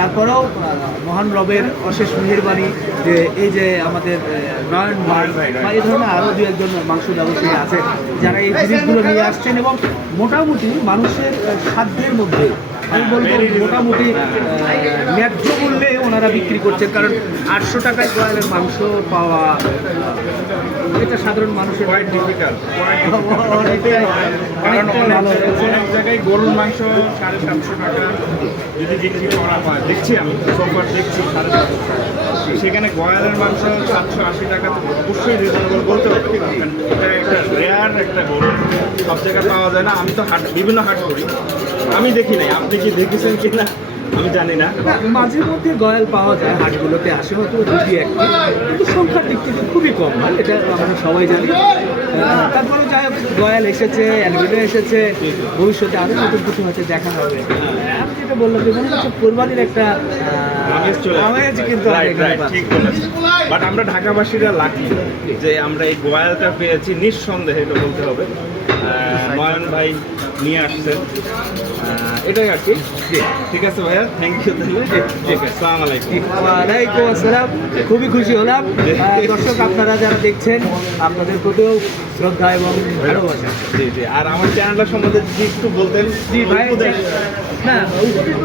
তারপরেও মহান রবের অশেষ মেহেরবানি যে এই যে আমাদের নয়ন ভাই বা এই ধরনের আরও দু একজন মাংস ব্যবসায়ী আছে যারা এই জিনিসগুলো নিয়ে আসছেন এবং মোটামুটি মানুষের সাধ্যের মধ্যে আমি বলবো মোটামুটি ন্যায্য মূল্যে ওনারা বিক্রি করছেন, কারণ 800 টাকায় ব্রয়লার মাংস পাওয়া এটা সাধারণ মানুষের কোয়াইট ডিফিকাল্ট। কারণ অনেক জায়গায় গরুর মাংস 750 টাকা যদি বিক্রি করা হয়, দেখছি আমি সোমবার দেখছি 750, সেখানে ব্রয়লার মাংস 780 টাকা তো অবশ্যই রিজনেবল বলতে হবে, কারণ এটা একটা রেয়ার একটা গরু, সব জায়গায় পাওয়া যায় না। আমি তো হাট বিভিন্ন হাট করি, আমি দেখি নাই, আপনি কি দেখেছেন কি না আমি জানি না। মাঝে মধ্যে গয়াল পাওয়া যায়, হাটগুলোতে আসে হয়তো দুটি একটি, কিন্তু সংখ্যার দিক থেকে খুবই কম হয়, এটা আমরা সবাই জানি। তারপরে যাই হোক, গয়াল এসেছে, অ্যালবিনো এসেছে, ভবিষ্যতে আরও নতুন কিছু হয়তো দেখা হবে। আমি যেটা বললাম যে মনে হচ্ছে কোরবানির একটা আমেজ কিন্তু ঠিক বলেছেন। বাট আমরা ঢাকাবাসীরা লাকি যে আমরা এই গোয়ালটা পেয়েছি, নিঃসন্দেহে এটা বলতে হবে। নয়ন ভাই নিয়ে আসছেন, এটাই আর কি। ঠিক আছে ভাইয়া, থ্যাংক ইউ। ঠিক আছে, আসসালামু আলাইকুম। ওয়ালাইকুম আসসালাম, খুবই খুশি হলাম। দর্শক আপনারা যারা দেখছেন, আপনাদের প্রতিও শ্রদ্ধা এবং ভালোবাসা। জি জি, আর আমার চ্যানেলটা সম্বন্ধে যদি একটু বলতেন। জি ভাই, না